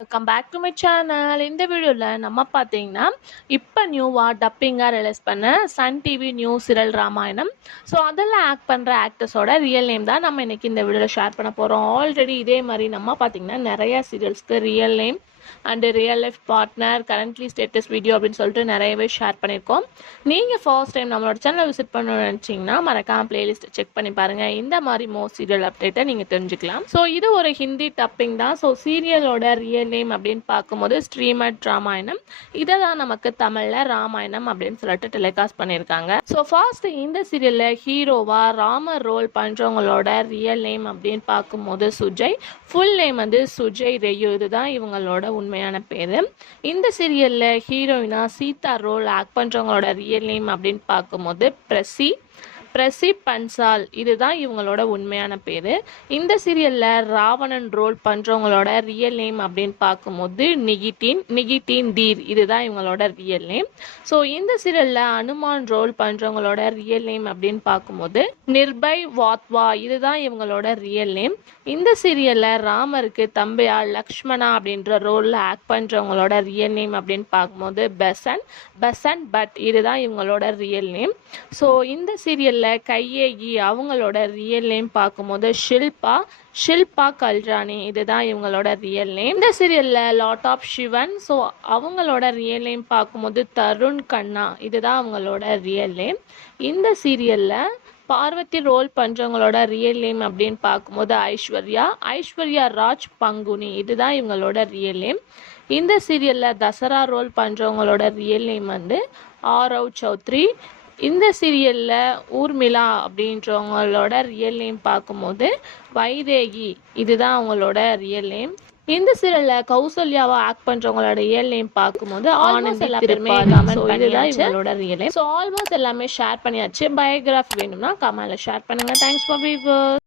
Welcome back to my channel. இந்த வீடியோவில் நம்ம பார்த்தீங்கன்னா இப்போ நியூவாக டப்பிங்காக ரிலீஸ் பண்ண Sun TV new serial Ramayanam. So அதில் ஆக்ட் பண்ணுற ஆக்டர்ஸோட ரியல் நேம் தான் நம்ம இன்றைக்கி இந்த வீடியோவில் ஷேர் பண்ண போகிறோம். ஆல்ரெடி இதே மாதிரி நம்ம பார்த்தீங்கன்னா நிறையா சீரியல்ஸ்க்கு real name and real life partner currently status video அப்படின்னு சொல்லிட்டு நிறையவே ஷேர் பண்ணியிருக்கோம். நீங்கள் ஃபர்ஸ்ட் டைம் நம்மளோட சேனலை விசிட் பண்ணணும்னு நினச்சிங்கன்னா மறக்காம பிளேலிஸ்ட் செக் பண்ணி பாருங்கள். இந்த மாதிரி மோஸ்ட் சீரியல் அப்டேட்டை நீங்கள் தெரிஞ்சுக்கலாம். ஸோ இது ஒரு ஹிந்தி டப்பிங் தான். ஸோ சீரியலோட ரியல் நேம் அப்படின்னு பார்க்கும்போது ஸ்ரீமத் ராமாயணம். இதை தான் நமக்கு தமிழில் ராமாயணம் அப்படின்னு சொல்லிட்டு டெலிகாஸ்ட் பண்ணியிருக்காங்க. ஸோ ஃபர்ஸ்ட் இந்த சீரியலில் ஹீரோவா ராமர் ரோல் பண்ணுறவங்களோட ரியல் நேம் அப்படின்னு பார்க்கும்போது சுஜய். ஃபுல் நேம் வந்து சுஜய் ரெய்யு. இதுதான் இவங்களோட உண்மையான பேர். இந்த சீரியலில் ஹீரோயினா சீதா ரோல் ஆக்ட் பண்ணுறவங்களோட ரியல் நேம் அப்படின்னு பார்க்கும்போது பிரசி பன்சால். இதுதான் இவங்களோட உண்மையான பேர். இந்த சீரியலில் ராவணன் ரோல் பண்ணுறவங்களோட ரியல் நேம் அப்படின்னு பார்க்கும்போது நிகிட்டின் தீர். இதுதான் இவங்களோட ரியல் நேம். ஸோ இந்த சீரியலில் அனுமான் ரோல் பண்ணுறவங்களோட ரியல் நேம் அப்படின்னு பார்க்கும்போது நிர்பய் வாத்வா. இதுதான் இவங்களோட ரியல் நேம். இந்த சீரியலில் ராமருக்கு தம்பியா லக்ஷ்மணா அப்படின்ற ரோலில் ஆக்ட் பண்ணுறவங்களோட ரியல் நேம் அப்படின்னு பார்க்கும்போது பசன் பட். இதுதான் இவங்களோட ரியல் நேம். ஸோ இந்த சீரியல் கையேகி அவங்களோட ரியல் நேம் பார்க்கும்போது ஷில்பா கல்ராணி. இதுதான் இவங்களோட ரியல் நேம். இந்த சீரியல்ல லாட் ஆஃப் சிவன். ஸோ அவங்களோட ரியல் நேம் பார்க்கும்போது தருண் கண்ணா. இதுதான் அவங்களோட ரியல் நேம். இந்த சீரியல்ல பார்வதி ரோல் பண்ணுறவங்களோட ரியல் நேம் அப்படின்னு பார்க்கும்போது ஐஸ்வர்யா ராஜ் பங்குனி. இதுதான் இவங்களோட ரியல் நேம். இந்த சீரியலில் தசரா ரோல் பண்ணுறவங்களோட ரியல் நேம் வந்து ஆரவ் சௌத்ரி. இந்த சீரியலில் ஊர்மிளா அப்படின்றவங்களோட ரியல் நேம் பார்க்கும்போது வைதேகி. இதுதான் அவங்களோட ரியல் நேம். இந்த சீரியலில் கௌசல்யாவை ஆக்ட் பண்ணுறவங்களோட ரியல் நேம் பார்க்கும்போது ஆனந்த் எல்லாருமே. இதுதான் இவங்களோட ரியல் நேம். ஸோ ஆல்மோஸ்ட் எல்லாமே ஷேர் பண்ணியாச்சு. பயோகிராஃபி வேணும்னா கமெண்ட்ல ஷேர் பண்ணுங்கள். Thanks for viewers.